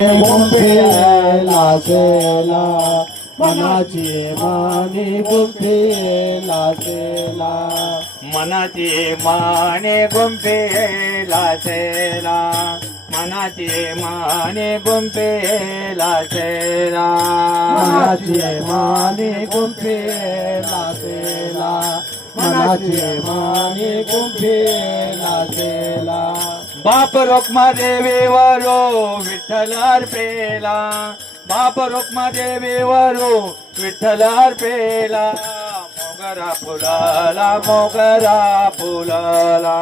गुंफेला सेला मनाची माने गुंफेला सेला मनाची माने गुंफेला सेला मनाची माने गुंफेला सेला मनाची माने गुंफेला सेला मनाची माने गुंफेला सेला बाप रुक्मा देवी वरो विठ्ठल अर्पेला बाप रुक्मा देवी वरो विठ्ठल अर्पेला मोगरा फुलला मोगरा फुलला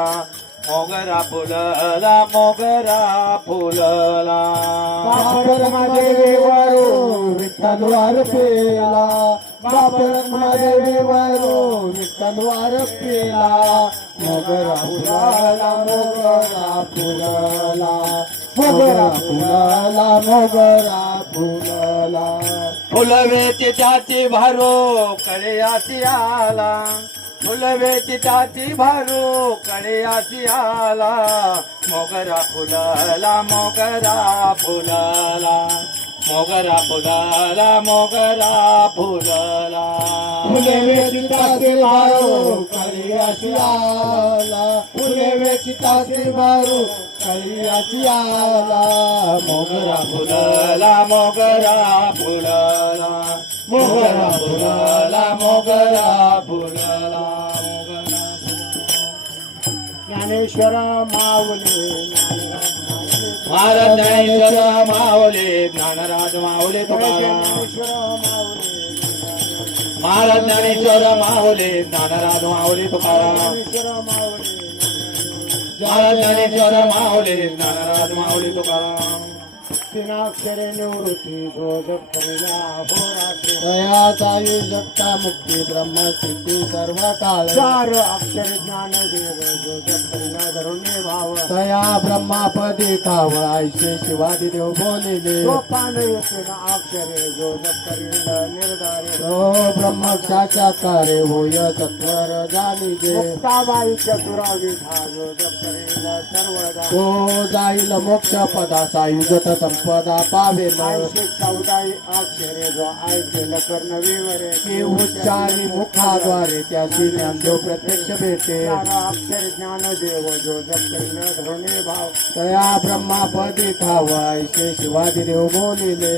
मोगरा फुलला मोगरा फुलला देवीवरो विठ्ठलवार पेला देवीवरो विठ्ठलवार पेला मोगरा फुलला मोगरा फुलला मोगरा फुलला मोगरा फुलला फुलवेची त्याची भारो कडे आसी आला फुलवेची त्याची भारो कडे आसी आला मोगरा फुलला मोगरा फुलला मोगरा फुलला मोगरा फुलला फुलवेची ताचे भारो कळी आला फुलवेची ताचे भारो कळी आला मोगरा फुलला मोगरा फुलला मोगरा फुलला मोगरा फुलला ज्ञानेश्वर माऊली महाराज ज्ञानेश्वर माऊली ज्ञानराज माऊली तुकाराम महाराज ज्ञानेश्वर माऊली ज्ञानराज माऊली तुकाराम महाराज ज्ञानेश्वर माऊली ज्ञानराज माऊली तुकाराम तीनाक्षरे निवृत्ती शोधक करिला होरात्रे दयाचा युजक्ता मुक्ती ब्रह्मस्थिती सर्व काळ चार अक्षर ज्ञान देव शोधक करिला धरुणे भाव दया ब्रह्मापदी ठाव ऐसे शिवादी देव बोलिले पान येते अक्षरे शोधक करिला निर्धारे हो ब्रह्मक्षाच्या कार्य होय सत्वर जाणीजे मुक्ताबाई चतुरावी शोधक करिला सर्वदा तो जाईल मोक्ष पदाचा युजत संपदा पावे चौदाई अक्षरे जो ऐकेल कर्ण विवरे की उच्चारी मुखाद्वारे त्याची ज्ञानदेव प्रत्यक्ष भेटे अक्षर ज्ञान देव जो जपन धरुणे भाव तया ब्रह्मापदी ठाव ऐसे शिवाजी देव बोलिले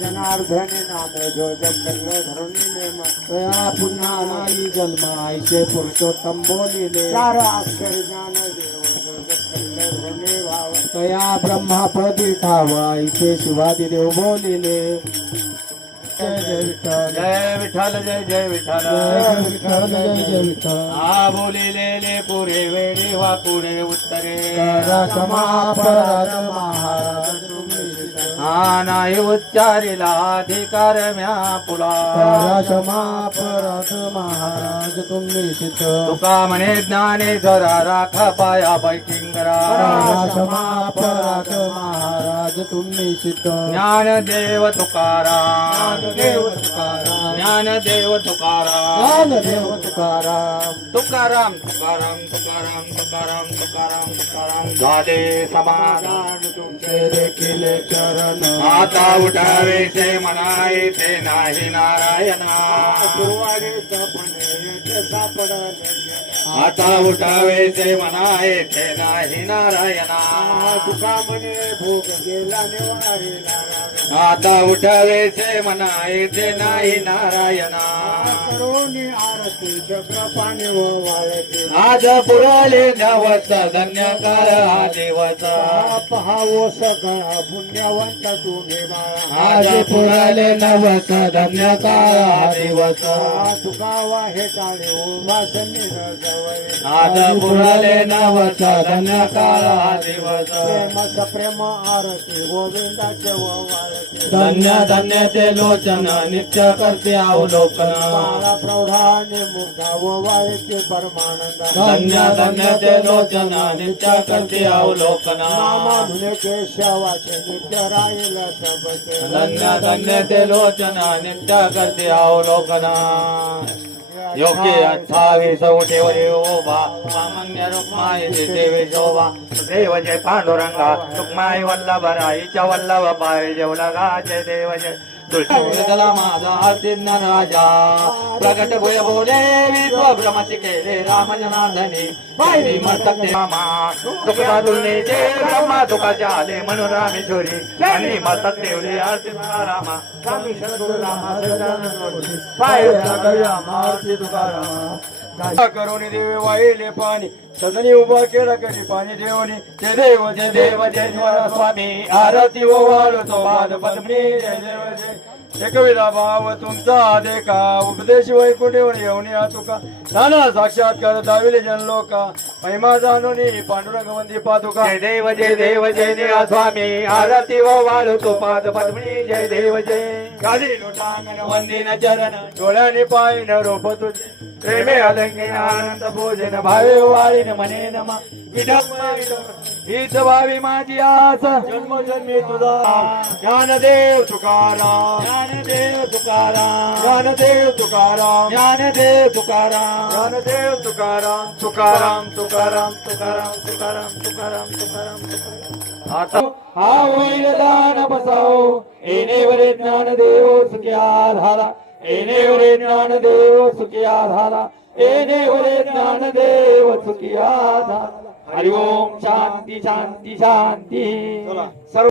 जनार्दनी नाम जो जपन धरुणे तया पुन्हा नाही जन्म ऐसे पुरुषोत्तम बोलिले चार अक्षर ज्ञान देव जो जपन धरुणे भाव तया ब्रह्मापदी ठाव ऐसे शिवाजी देव बोलिले जय विठ्ठल जय विठ्ठल जय विठ्ठल विठ्ठल जय विठ्ठल आ बोलिलेले पुरे वेळी वाकुडे उत्तरे समापराध महाराज तुम्ही हा नाही उच्चारिला अधिकार म्या पुला समापराध महाराज तुम्ही सिद्ध तुका म्हणे ज्ञानेश्वरा राख पाया बैठिंगरा समापराध महाराज तुम्ही सिद्ध ज्ञानदेव तुकाराम देव तुकाराम ज्ञानदेव तुकाराम ज्ञानदेव तुकाराम तुकाराम तुकाराम तुकाराम तुकाराम तुकाराम तुकाराम झाले समाधान तुमचे देखील चरण आता उठावे ते म्हणाय ते नाही नारायणा आता उठावे ते म्हणाय ते नाही नारायणा तुका म्हणे भोग गेला निवारेला आता उठावे ते म्हणाय ते नाही नारायणा करोनी आरती चक्र पाणी व वाळते आज पुराले नवस धन्यकाळ हा दिवस पहावो सगळा पुण्यवंत तुम्ही बाळा आज पुराले नवस धन्यकाळ हा दिवस तुका वाहे टाळे उभासनी जवळ आज पुराले नवस धन्यकाळ हा दिवस प्रेमस प्रेम आरती गोविंदाचे व वाळते धन्य धन्य ते लोचन नित्य करते अवलोकन बाळा प्रौढाने मुग्धा व वाळते परमानंद धन्य धन्य ते लोचन नित्य करते अवलोकन नामा धुने केशवाचे नित्य राहील सबते धन्य धन्य ते लोचन नित्य करते अवलोकन योग्य 28 उठेवरे ओबा सामान्य रुक्माई देवे शोभा देव जय पांडुरंगा रुक्माई वल्लभराईच्या वल्लभ पाय जेवलगा जय देव जय तुळशीला माझा आरती राजा प्रगट भुय बोले विश्व ब्रह्मशी केले राम जनार्दनी पायरी मस्तक ते रामा तुका तुलनेचे ब्रह्मा तुकाचे आले म्हणून रामेश्वरी आणि मस्तक ठेवले आरती रामा करून देवे वाहिले पाणी सदनी उभा केला कधी पाणी देवनी जय देव जय स्वामी आरती ओवाळतो पाद पद्मी जय देव जय एकविधा भाव तुमचा देखा उपदेश वैकुंठेवर येऊन या तुका नाना साक्षात्कार दाविले जन लोका महिमा जाणून पांडुरंग वंदी पादुका जय देव जय स्वामी आरती ओवाळतो पाद पद्मी जय देव जय गादी लोटांगण वंदिन चरण डोळ्याने पायन रोप तुझे प्रेमे अलंगी आनंद भोजन भावे वाळीन मने नमा हीच भावी माझी आस जन्मोजन्मी तुझा ज्ञानदेव तुकाराम ज्ञानदेव तुकाराम ज्ञानदेव तुकाराम ज्ञानदेव तुकाराम ज्ञानदेव तुकाराम तुकाराम तुकाराम तुकाराम तुकाराम तुकाराम तुकाराम तुकाराम आता हा होईल दान बसाव येणेवरे ज्ञानदेव सुखिया झाला येणेवरे ज्ञानदेव सुखिया झाला येणेवरे ज्ञानदेव सुखिया झाला हरि ओम शांती शांती शांती सर्व